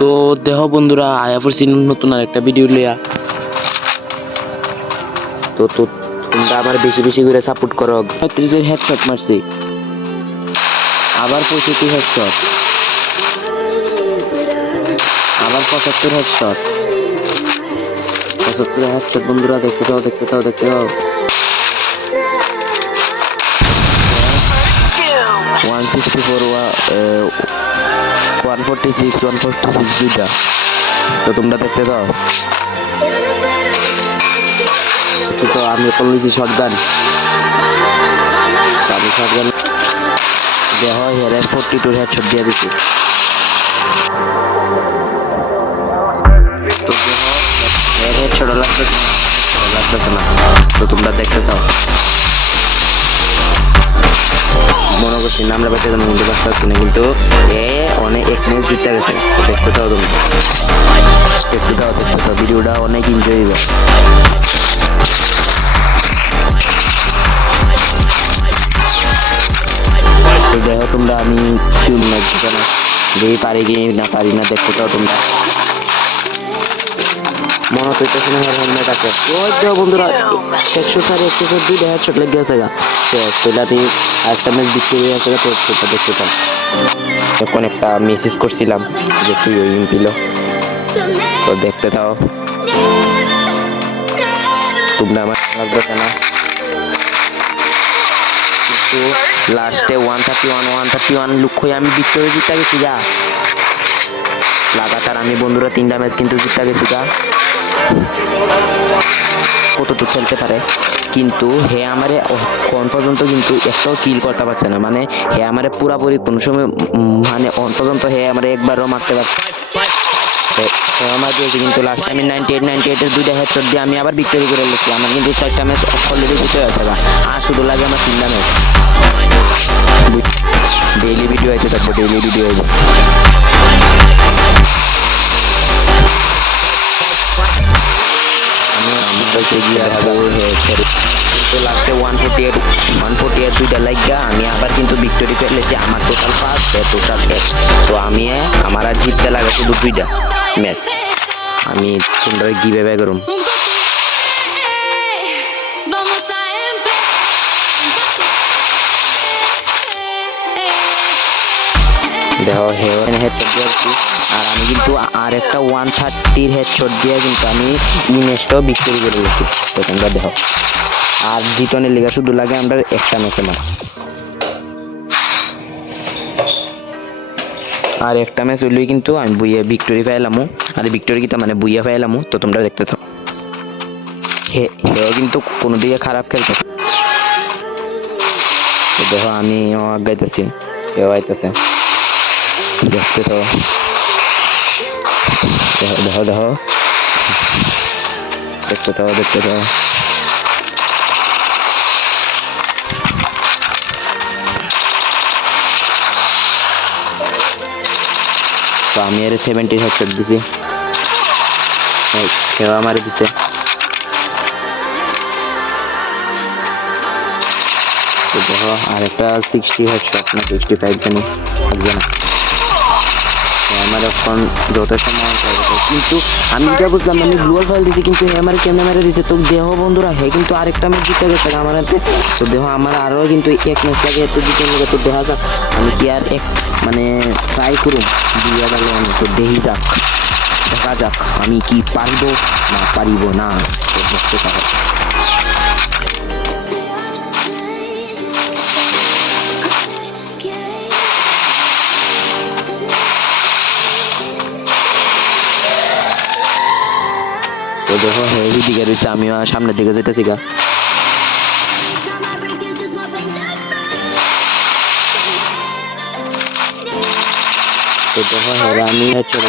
তো দেহ বন্ধুরা আয়া পড়ছি নতুন আর একটা ভিডিও লইয়া। তো তো তোমরা আবার বেশি বেশি করে সাপোর্ট করো। 35-এর হেডশট মারছি, আবার 65 হেডশট, আবার 75 হেডশট, 75 হেডশট। বন্ধুরা দেখতে দাও, দেখতে দাও, দেখতে দাও। 164 146 দুইটা। তো তোমরা দেখতে দাও। তো আমি করলেছি শটগান, আমি শটগান দেহ হেরে 42 হেডশট দিয়ে দিচ্ছি। তো দেহ হেডশট লাগতেছে না। তো তোমরা দেখতে চাও, মনে করছি নামটা পাইতে কিন্তু পারতে পারছি না, কিন্তু এ অনেক এক ম্যাচ জিতে গেছে। দেখতে চাও তুমি, দেখতে চাও, দেখতে চাও। ভিডিওটা অনেক এনজয় হইবে। দেখো তোমরা, আমি চুল লাগছে না, দেখি পারি কি না পারি না। দেখতে চাও তোমরা, মনে হইতেছে না হেলমেট আছে। ওই দেখো বন্ধুরা 102 হেডশট লেগে গেছে গা। সেটাতে আরেকটা ম্যাচ বিক্রি হয়ে গেছে। তো সেটা দেখতে চাও। এখন একটা মেসেজ করছিলাম যে তুই ওই পিল, তো দেখতে চাও তোমরা। আমার লাগতেছে না, কিন্তু লাস্টে 131 লুক হয়ে আমি বিক্রি জিতে গেছি যা। লাগাতার আমি বন্ধুরা 3টা ম্যাচ কিন্তু জিতে গেছি যা। কতটুকু খেলতে পারে, কিন্তু হে আমারে কোন পর্যন্ত কিন্তু একটাও কিল করতে পারছে না। মানে হে আমারে পুরাপুরি কোন সময় মানে অন পর্যন্ত হে আমারে একবারও মারতে পারছে। আমার দিয়েছে, কিন্তু লাস্ট আমি 98-এর 2টা হেডশট দিয়ে আমি আবার ভিক্টরি করে নিচ্ছি। আমার কিন্তু 4টা ম্যাচ অলরেডি জিতে গেছে। আর শুধু লাগে আমার 3টা ম্যাচ। ডেইলি ভিডিও আছে, থাকবো ডেইলি ভিডিও হইব। আমি বলতে গিয়ে তো লাস্টে 148 2টা লাগা আমি আবার কিন্তু ভিক্টরি পেয়েছি। আমার টোটাল 5 টোটাল 1। তো আমি আমার আর জিততে লাগে শুধু 2টা ম্যাচ। আমি তোমরা কিভাবে করুম দেখো হেডশট দিয়েছি। আর আমি কিন্তু আর একটা 130 হেডশট দিয়ে কিন্তু আমি ম্যাচটাও ভিক্টরি করে গেছি। তো তোমরা দেখো, আর জিতনের লেগে শুধু লাগে আমরা একটা ম্যাচে মার। আর একটা ম্যাচ হইলেই কিন্তু আমি বুইয়া ভিক্টরি পাইলামু। আর ভিক্টরি কিতা মানে বুইয়া পাইলামু। তো তোমরা দেখতে থাকো। হেও কিন্তু কোনো দিকে খারাপ খেলতে। তো দেখো আমি আগাইতেছি, হেও আইতেছে। দেখতে তো দেখো দেখো দেখো, দেখতে তো দেখতে তো। তো আমি এর 70 হেডশট দিছি, সেও আমার দিছে। তো দেখো আর একটা 60 হেডশট না 65 জানি থাকবে না। আমার এখন যথেষ্ট মনে হয়, কিন্তু আমি এটা বুঝলাম আমি গ্লোবাল ফাইল দিছি, কিন্তু আমার ক্যামেরা দিছে। তো দেহ বন্ধুরা হে কিন্তু আরেকটা ম্যাচ জিতে গেছে আমার হাতে। তো দেহ আমার আরও কিন্তু এক ম্যাচ লাগে এত জিতে নিয়ে। তো দেখা যাক আমি কি আর এক মানে ট্রাই করুম দিয়ে গেল। তো দেখি যাক, দেখা যাক আমি কি পারবো না পারিব না। তো দেখতে থাকো। তো দেখো হেভি দিকে রয়েছে, আমিও সামনের দিকে যেতেছি গা। তো দেখো হেরা আমি চলে